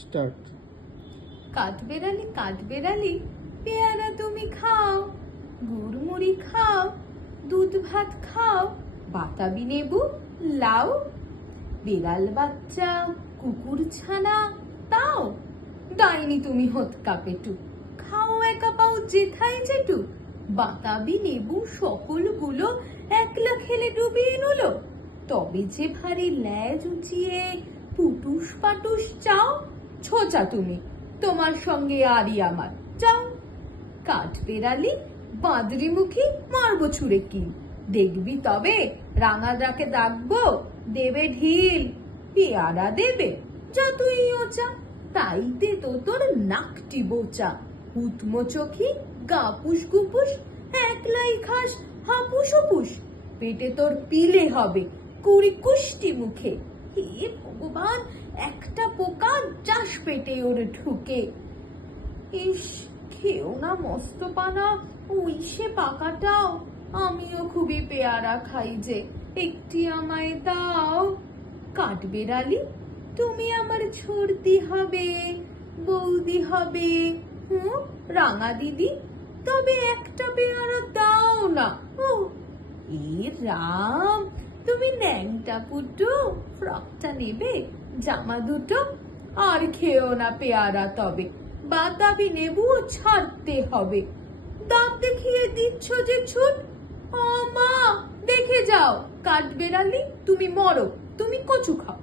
Start. কাঠবেড়ালি পেয়ারা তুমি খাও, গুড় মুড়ি খাও, দুধ ভাত খাও, বাতাবি লেবু লাও, বিড়াল বাচ্চা কুকুর ছানা তাও, ডাইনি তুমি হতকা পেটু, খাও একা পাও যেথায় যেটু, বাতাবি লেবু সকলগুলো একলা খেলে ডুবিয়ে নিল, তবে যে ভারী ল্যাজ উঁচিয়ে পুটুস পাটুস চাও, ছোচা তুমি, তোমার সঙ্গে আরই আমার, যাও। কাঠবেড়ালি বাঁদরি মুখী মারবো ছুঁড়ে কি, দেখবি তবে রাঙাদাকে ডাকবো, দেবে ঢিল, পেয়ারা দেবে, যা তুই ওচা, তাইতে তো তোর নাকটি বোচা, হুতমো চোখি গাপুস গুপুস, একলাই খাস হাপুস হুপুস, পেটে তোর পিলে হবে কুড়ি কুষ্টি মুখে, হে ভগবান একটা পোকা যাস পেটে ওর ঢুকে। ইস, খেও না মস্ত পানা ওই সে পাকাটাও, আমিও খুবই পেয়ারা খাই যে, একটি আমায় দাও। কাঠবেড়ালি তুমি আমার ছর্দি হবে, বৌদি হবে, রাঙা দিদি, তবে একটা পেয়ারা দাও না। ও এ রাম, তুমি ন্যাংটা পুটু, ফ্রকটা নেবে, জামা দুটো, আর খেও না পেয়ারা তবে, বাতাবি লেবুও ছাড়তে হবে, দাঁত দেখিয়ে দিচ্ছ যে ছুট, ও মা দেখে যাও, কাঠবেড়ালি তুমি মরো, তুমি কচু খাও।